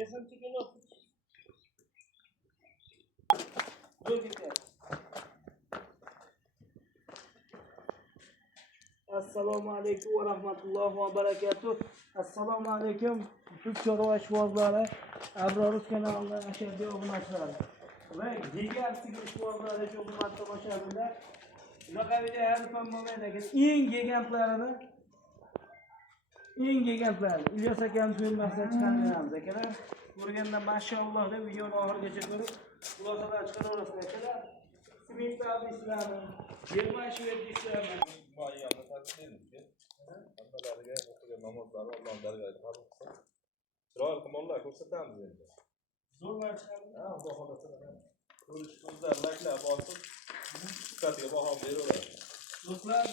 Kesin çıkın o. Dur gidelim. Assalomu alaykum va rahmatullohi va barakatuh. Assalomu alaykum. Türkçe işbozlari, Abrorus kanalidan ashaddiy obunachilar. Va yegarsi ishbozlari, shu hurmatli tomoshabinlar. Bunaqa video har kun bo'lmaydi. Eng gigantlar. İlyos akam ko'rmasdan chiqaramiz akalar. Ko'rganda mashalloh deb videoni oxirigacha ko'rib, xulosalar chiqaraverasizlar akalar. Simit abislarni, Yermash verdislarni Muayyanda tartiblaymiz. Hammalariga o'qigan namozlarni Allohning dargohida qabul qilsin. Chiroyli qilmoqlar ko'rsatamiz endi. zo'rlar chiqardi. Ha, Xudo xolasa. Ko'rish ko'zlar laklab bosib, sifatiga baho beraveradi. Do'stlar,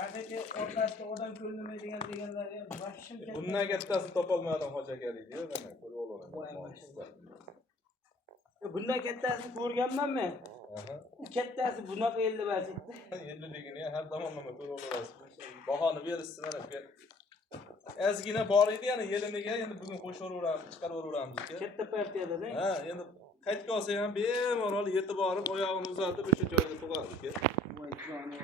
haqiqiy orqasida odam ko'rinmaydigan deganlarga vahshim katta. Bundan kattasini topolmadim hoji akalik-ku, mana ko'rib olaman. Bundan kattasini ko'rganman men. Kattasi bunaqa 50 basitdi. 50ligini har tomonlama ko'rib olasiz. Bahoni berishsin mana bu. Ozgina bor edi, yana yeliniga endi bugun qo'shaveramiz, chiqaraveramiz. Katta partiyada-da. Ha, endi qaytib olsa ham bemalol yetib borib, oyog'ini uzatib o'sha joyga tug'adi. Voy joni.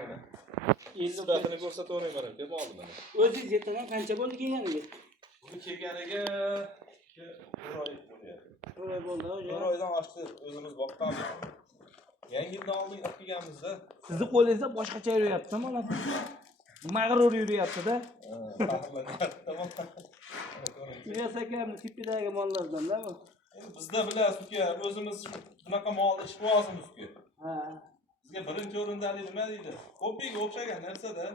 Sifatini ko'rsataverayman aka, bo'ldi mana. O'zingiz yetagan qancha bo'ldi kelganiga? Buni kelganiga 1 oy bo'lyapti. 1 oy bo'ldi, o'sha. 1 oydan oshdi, o'zimiz boqqanmiz. Yangi yildan oldin olib kelganmiz-da. Sizni qo'lingizda boshqacha yuryapti, mana. Mag'rur yuryapti-da. Tamam. Ilyos akamni tipidagi mollardan-da bu. Bizda bilasiz uka, o'zimiz bunaqa molni ish qilyapmiz-ku. Ha. Bizga birinchi o'rindalik nima deydi? Ko'piga o'xshagan narsa-da.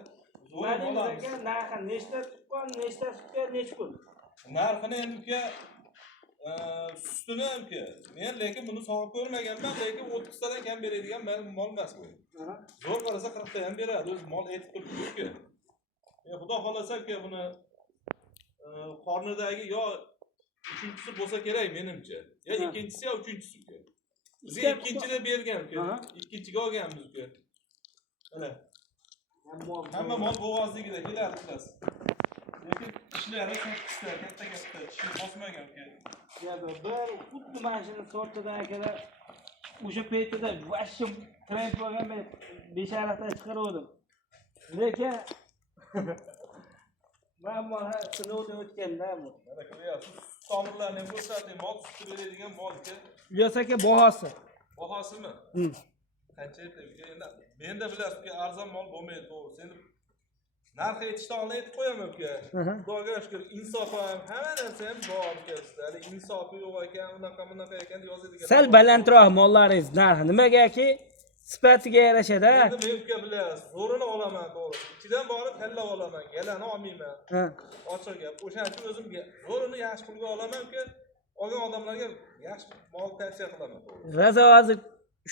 Zo'r bo'ladi. Narxi nechta tuqqan, nechta sutga nech pul? Narxini endi uka sutini uka. Men lekin buni sog'ib ko'rmaganman, lekin 30 tadan kam beradigan mol emas bu. Zo'r qarasa 40 ta ham beradi. O'z mol aytib turibdi-ku. Xudo xolasa uka buni qornidagi yo uchinchisi bo'lsa kerak menimcha. Ya ikkinchisi yo uchinchisi uka. Bizga ikkinchini bergan uka. Ikkinchiga olganmiz uka. Mana. Hamma mol bo'g'ozligida keladi xullas. Lekin ishlari katta, katta, ishni bosmagan uka. Ya bir xuddi mana shuni sortidan akalar o'sha paytida vashim trend bo'lgan men besharaqdan chiqargandim. Lekin mana sinovdan o'tganda bu. Mana ko'ryapsiz, tomirlarni ham ko'rsating, mol suti beradigan mol uka. Ilyos aka bahosi. Bahosimi? Qancha edi uka? Endi menda bilasiz uka, arzon mol bo'lmaydi, to'g'ri. Endi narxi aytishdan oldin aytib qo'yaman uka. Xudoga shukr, insof ham, hamma narsa ham bor uka sizda. Insofi yo'q ekan, bunaqa ekan yozadigan. Sal balandroq mollaringiz narxi nimagaki? Sifatiga yarasha-da. Endi men uka bilasiz, zo'rini olaman, to'g'ri. Ichidan borib tanlab olaman, galani olmayman. Ochiq gap. O'shaning uchun o'zimga zo'rini yaxshi pulga olaman uka. Olgan odamlarga yaxshi mol tavsiya qilaman, to'g'ri. Razo hozir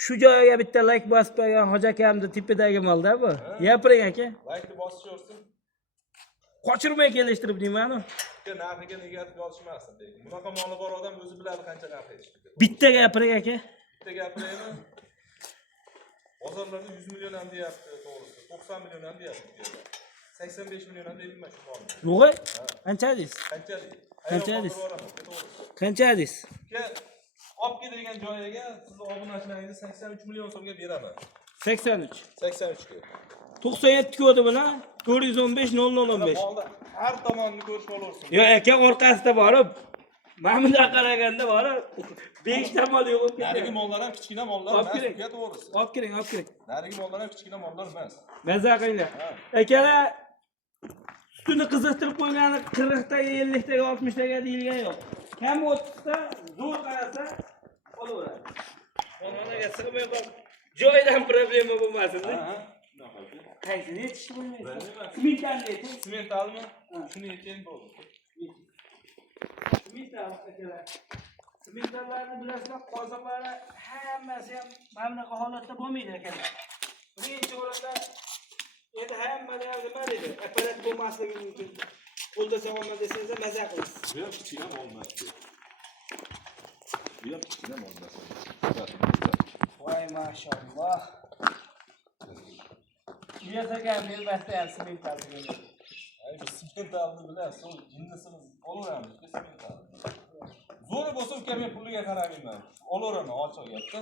shu joyiga bitta like bosib qo'ygan hoji akamni tipidagi molda bu. Gapiring aka. Like'ni bosishaversin. Qochirmay kelishtirib deyman-ku. Narxiga negativ yozishmasin deydi. Bunaqa moli bor odam o'zi biladi qancha narx aytishni. Bitta gapiring aka. Bitta gapiraymi? Bozorlarda 100 million ham deyapti, to'g'risi. 90 million ham deyapti. 85 million ham deyman shu molni. Yo'q. Qancha deysiz? Qancha deysiz? Qancha deysiz? Qancha deysiz? Olib kelgan joyiga siz obunachilaringizni 83 million so'mga beraman. 83. 83 ga. 97 kodi bilan 415 0015. Har tomonni ko'rib olarsiz. Yo'q aka, orqasida borib mana bunday qaraganda borib 5 ta mol yo'q. Narigi mollar ham kichkina mollar emas, uka to'g'risi. Olib kiring, olib kiring. Narigi mollar ham kichkina mollar emas. Maza qilinglar. Akalar sutini qiziqtirib qo'ygani 40 taga, 50 taga, 60 taga deyilgan yo'q. Kam 30 ta zo'r qarasa olaveradi. Onaga sig'may qolib joydan problema bo'lmasin-da. Qaysini yetishni bilmaysiz. Simentlarni yeting. Simentalmi? Shuni yeting bo'ldi. Simental akalar. Simentallarni bilasizlar, qozoqlari hammasi ham mana bunaqa holatda bo'lmaydi akalar. Birinchi o'rinda endi hammada ham nima deydi? Apparat bo'lmasligi mumkin. Qo'lda sog'olma desangiz maza qilasiz. Bu ham kichkina molmas. Bu ham kichkina molmas. Voy mashalloh. Ilyos akam bermasdan ham simental bo'ladi. Ay bu simentalni bilasiz, jinnisiz olaveramiz, simental. Zo'ri bo'lsa uka men puliga qaramayman. Olaveraman, ochiq gapda.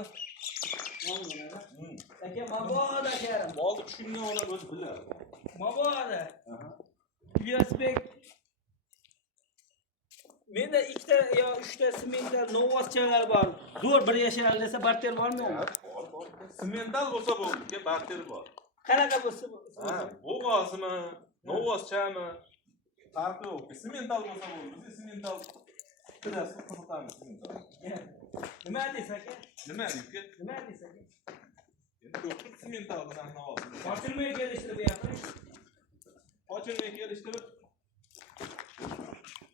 Aka, mabodo akarim. Molni tushungan odam o'zi biladi. Mabodo. Ilyosbek. Menda 2 ta yo 3 ta semental novvoschalar bor. Zo'r bir yashar desa barter bormi? Bor. Semental bo'lsa bo'ldi, barter bor. Qanaqa bo'lsa Ha, bo'g'ozmi, novvoschami? Farqi yo'q. Semental bo'lsa bo'ldi. Biz semental qilasiz, qiziqamiz semental. Nima deysiz aka? Nima deysiz? Nima deysiz aka? Endi ko'p sementalni narxini olsin. Ochilmay kelishtirib yapmiz. Ochilmay kelishtirib.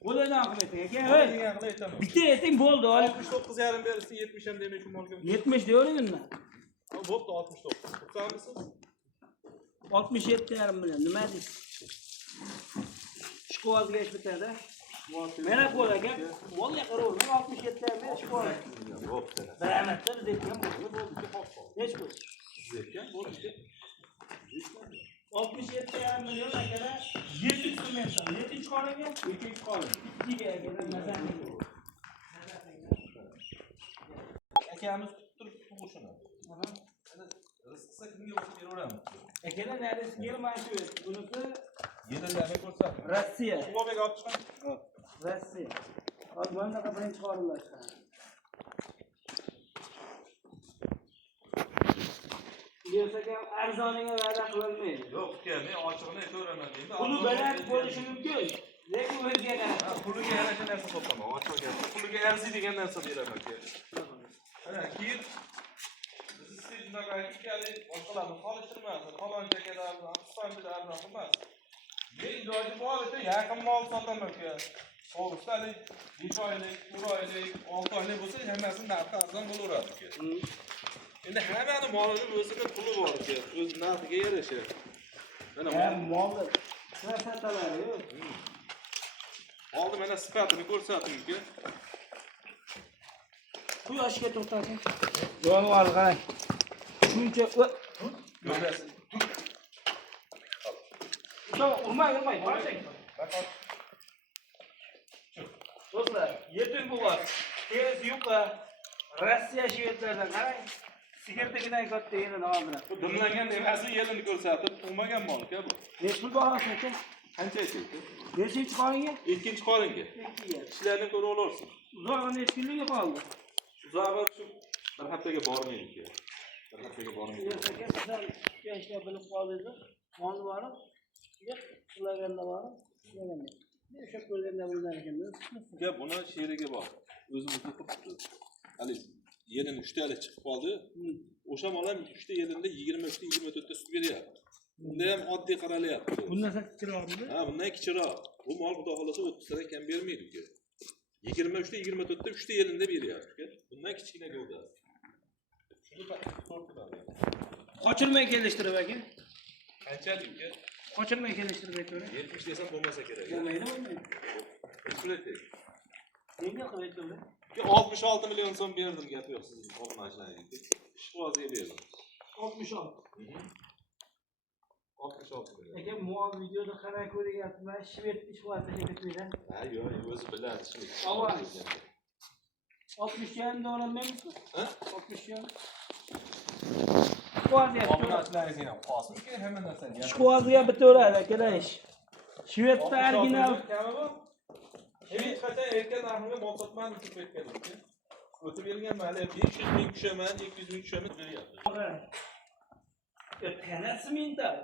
Bo'ladi Ahmet aka. Degan qilib aytaman. Bitta eting bo'ldi. 69,5 bersa 70 ham demak shu molga. 70 deyavering-mi? Bo'pti 69. Xursandmisiz? 67,5 million. Nima deysiz? Shquvozga ish bitadi. Mana qo'l aka. Molga qaravermang 67,5 shquvozga. Bo'pti. Daramatda biz aytgan bo'ldi. Nech qo'l? Siz aytgan bo'ldi. 67,5 million akalar 7 semental. 7 qo'liga, 2 qo'l. 2 akalar mazani. Akamiz turib turishini. Rizqsa kimga o'tib beraveramiz? Akalar neresi Germaniya shu. Bunisi Yedinlarni ko'rsat. Rossiya. Quloqga olib chiqing. Rossiya. Hozir bunaqa birinchi qorinlashgan. Desaga arzoniga va'da qilolmaydi. Yo'q, uka, men ochig'ini aytaveraman deydi. Puli baland bo'lishi mumkin. Lekin o'ziga qarab. Puliga yarasha narsa sotaman, ochiq gap. Puliga arziydigan narsa beraman aka. Ana, keyin biz siz bunaqa aytgandek, boshqalarni solishtirmasin. Faloncha kelardi, Ispaniyadan emas. Men iloji boricha yaqin mol sotaman aka. To'g'risida 5 oylik, 4 oylik, 6 oylik bo'lsa hammasini narxi arzon bo'laveradi aka. Endi hammani molini o'zida puli bor aka, o'z narxiga yarasha. Mana molni siratalari yo'q. Oldi mana sifatini ko'rsating aka. Quyoshga to'xtasin. Jonivor qarang. Shuncha Ko'rasiz. urmay, qarang. Do'stlar, yetim bo'g'oz. Terisi yuqa. Rossiya Shvetsiyadan qarang. Sigirnikidan katta yerini oldilar. Bu dimlangan emasli yelini ko'rsatib, tug'magan mol aka bu. Nech pul bahosi aka? Qancha aytaysiz? Nechinchi qoringa? Ikkinchi qoringa. Ishlarni ko'rib olarsiz. Uzog'i necha kunga qoldi? Uzog'i shu bir haftaga bormaydi aka. Bir haftaga bormaydi. Aka, sizlar ishlar bilib qoldingiz. Mol bormi? Yo'q, ularganda bormi? Yo'q. O'sha ko'rganda bilgan ekanmiz. Aka, buni sherigi bor. O'zimizda turibdi. Hali yelini 3 talik chiqib qoldi. O'sha mol ham 3 ta yelinda 23-24 ta sut beryapti. Bunda ham oddiy qaralyapti. Bundan kichikroqmi? Ha, bundan kichikroq. Bu mol xudo xolasa 30 tadan kam bermaydi aka. 23-24 ta 3 ta yelinda beryapti aka. Bundan kichkina gavdasi. Shuni tortadi. Qochirmay kelishtirib aka. Qanchalik aka? Qochirmay kelishtirib aytavering. 70 desam bo'lmasa kerak. Bo'lmaydi. Puleti. Nega qilib aytavering? 66 million so'm berdim, gap yo'q sizning qo'rqmashingiz. Ishqibozga berdim. 66. 66 million. Aka, muol videoda qarang ko'ryapman, shved ishvozga ketmaydi. Ha, yo'q, o'zi biladi shuni. 60 yanda ololmaymizmi? Ha? 60 yanda. Ishvozga Obunachilaringiz ham xosmi? Hamma narsani. ishvozga bitaveradi akalar ish. Shvedda original. Hech qachon erkak narxiga mol sotmadim deb aytgandim. O'tib kelgan mali 500 ming tushaman, 200 ming tushaman beryapti. Qana semental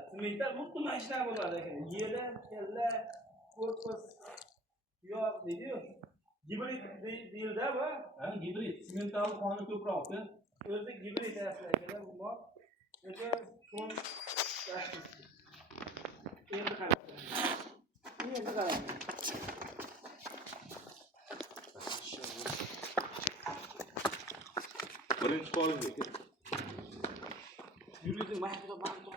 xuddi mana shunaqa bo'ladi ekan. Yeri, kalla, korpus yo'q deydi-yu. Gibrid deyildi va Ha, gibrid, semental qoni ko'proq-ku. o'zi gibrid ekan bu mol. Lekin son endi qarang. Endi qarang. Birinchi qoringa aka. Yürüdüm, mahkede mahkede.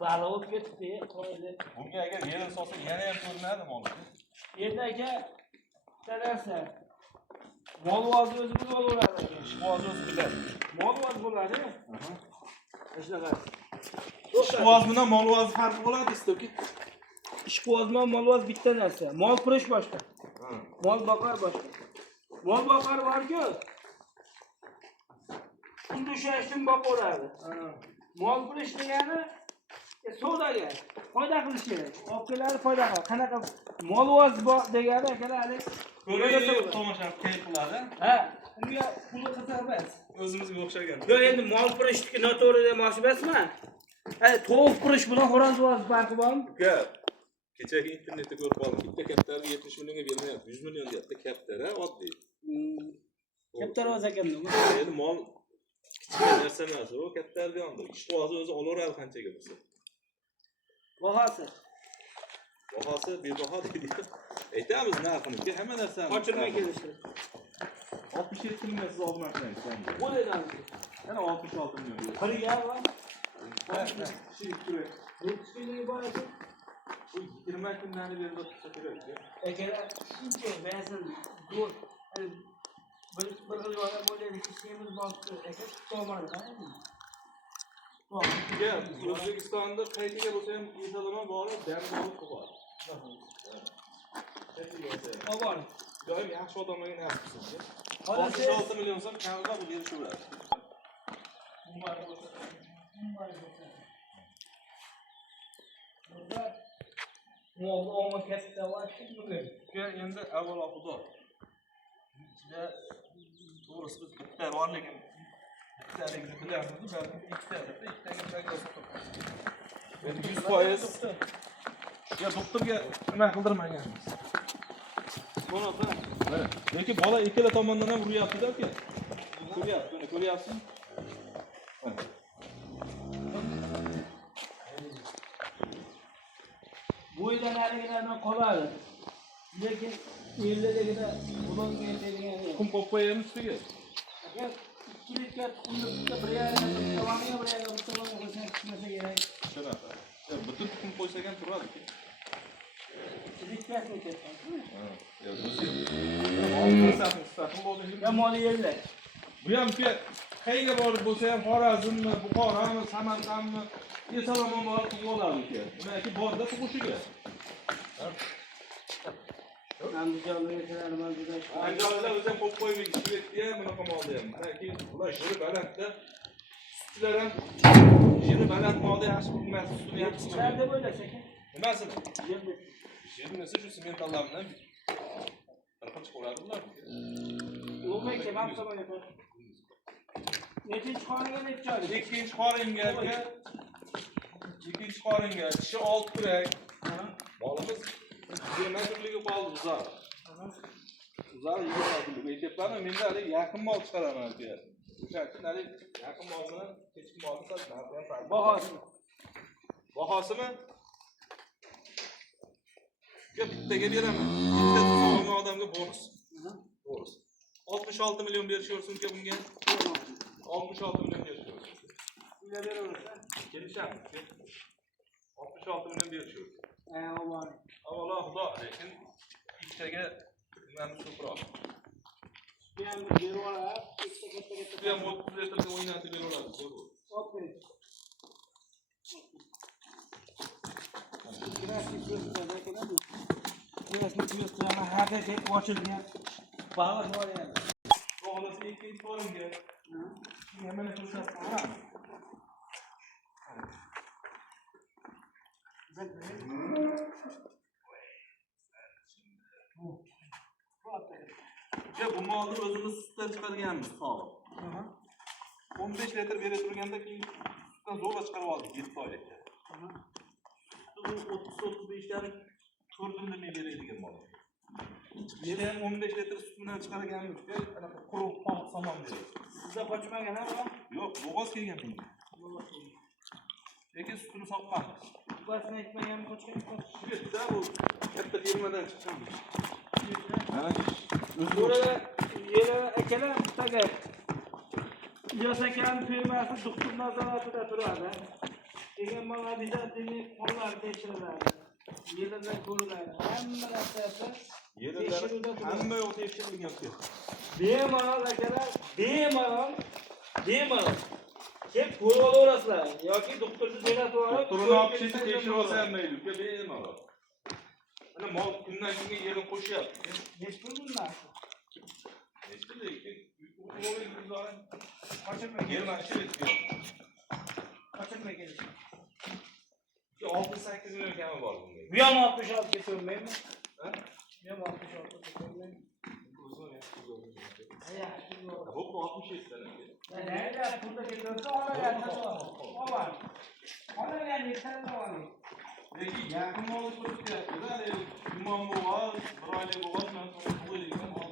Bağlı ketdi, qo'ydi. Bunga agar yerin solsa yana ham ko'rinadi mol. Endi aka, qarasa. Molvoz o'zi bo'laveradi. Ishqiboz o'zi biladi. Molvoz bo'ladi. Shunaqa. Ishqiboz bilan molvoz farqi bo'ladi, istaki. ishqibozman, molvoz bitta narsa. Mol purish boshqa. Ha. Mol boqar boshqa. Mol boqar bor-ku. Unda o'sha ishni boqaveradi. Mol purish degani savdogar. Foyda qilish kerak. Olib foyda qil. Qanaqa molvoz degani akalar hali Ko'rib tomosha qiladi. Ha, unga puli qiziq emas. O'zimizga o'xshagan. Yo'q, endi mol purishniki noto'g'ri demoqchi emasman. Tovuq purish bilan xo'rozvoz farqi bormi? Gap. Kechagi internetda ko'rib qoldim. Bitta kaptarga 70 millionga bermayapti. 100 million deyapti kaptara oddiy. Kaptaroz ekan-da. Endi mol kichkina narsa emas, u kaptarga oldi. Ishqozi o'zi olaveradi qanchaga bo'lsa. Bahasi. Bahasi bebaho deydi. Aytamiz narxini, hamma narsani. Qochirmay kelishdi. 67 million siz olmoqchiman. Bo'ladan. Yana 66 million. Qirga va Şey kure. 70 million bor ekan. Bu 20 kundan beri o'tsa kerak. Akalar, shuncha ba'zan zo'r. Bir xil yo'llar bo'ladi, semiz bosdi. Aka, tomoni qarang. Gap, O'zbekistonda qaytiga bo'lsa ham yetadigan bori dam olib qo'yar. Obor. Doim yaxshi odamlarga nasib qilsin. Xolos 66 million so'm kamida bu berishaveradi. Molni olma katta vaqtmi? Endi avvalo xudo. Ichida to'g'risi biz bitta bor lekin bittaligini bilamiz, balki ikkitaga endi 100%. Ya doktorga nima qildirmaganmiz. Bunaqa. Lekin bola ikkala tomondan ham uryapti-da aka. Ko'ryapti, buni ko'ryapsizmi? Bo'ydan narigilardan qoladi. Lekin yerlarigida bulonga yetadigan yo'q. Qum qo'yib qo'yamiz ustiga. Agar 2 litr qumni bitta bir yarim tomoniga bir yarim tomoniga qo'ysak tushmasa kerak. Shunaqa. Butun qum qo'ysak ham turadi. 2 litrni ketgan. Ya o'zi. Yomon yerlar. Bu ham ki qayga borib bo'lsa ham Xorazmmi, Buxoromi, Samarqandmi, Esalomon borib qilib oladi ki. Bunaki borda tug'ishiga. Andijonlarga kirarman juda. Andijonlar o'zi ham qo'yib qo'ymaydi, ishlaydi ham, bunaqa molda ham. Balki ular shiri balandda sutlar ham shiri baland molda yaxshi bilmas, sutini yaxshi bilmas. Qayerda bo'ylasa ekan? Nimasini? Yerda. Shirinisi shu sementallar bilan bir qilib qo'yadilar. O'g'ay kebab so'rayapti. Nechinchi xonaga necha oylik? Ikkinchi qoringa tishi 6 kurak. Bolamiz 20 kunligi qoldi uzar. Uzar 20 kunlik. Aytibman, menda hali yaqin mol chiqaraman aka. O'sha uchun hali yaqin molni, kechki molni sotmayman. Bahosimi? Bittaga beraman. Bitta sog'lom odamga bonus. Bonus. 66 million berishaversin ki bunga. 66 million berishaversin. Uylar beraversa, Kelishamiz. 66 million berishaversin. avval. Avvalo xudo, lekin ikkitaga nimani ko'proq. Bu ham berib oladi, katta. Bu ham 30 litrga o'ynatib beraveradi. Okey. Gracias, Dios, haqiqiy ochilgan baliq bor endi. Xohlasa ikkinchi qoringa. Nimani ko'rsatib bu molni o'zimiz sutdan chiqarganmiz, sog'ib. 15 litr bera turganda keyin sutdan zo'rg'a chiqarib oldik 7 oylikda. 30-35 dan ko'rdim demay beradigan mol. Yana ham 15 litr sut bilan chiqarganmiz-ku, anaqa quruq pog' somon beradi. Sizda qochmagan-a bu? Yo'q, bo'g'oz kelgan menga. Lekin sutini sotmadik. Basini aytmagan qochgan. Bitta bu katta firmadan chiqqanmiz. Burada yana akalar bittaga Ilyos akani firmasi doktor nazoratida turadi. Degan mana obязательный hollar tekshiriladi. Yerlardan ko'riladi. Hamma narsasi tekshiruvda turadi. Hamma yo'q tekshirilgan. Bemalol akalar, bemalol. Kelib ko'raverasizlar yoki doktorni jo'natib olib, Doktorni olib ketib tekshirib olsa ham mayli, bemalol. Ana mal kundan kunga yerini qo'shyapti. Neç bunlar? Nechta lekin qochirma yerni ashirib Kaçırma gelin. 6-8 million kami bor bunda. Bu ham 66 ketirmaymi? Ha? Bu ham 66 ketirmaymi? Bu 67 tane. Nerede? Burada ketirse ona gelmez o var. Ona gelmez sen de var. Lekin yaqin olib turibdi. Imom bo'g'oz, bir oylik bo'g'oz, men sonra qo'ydim.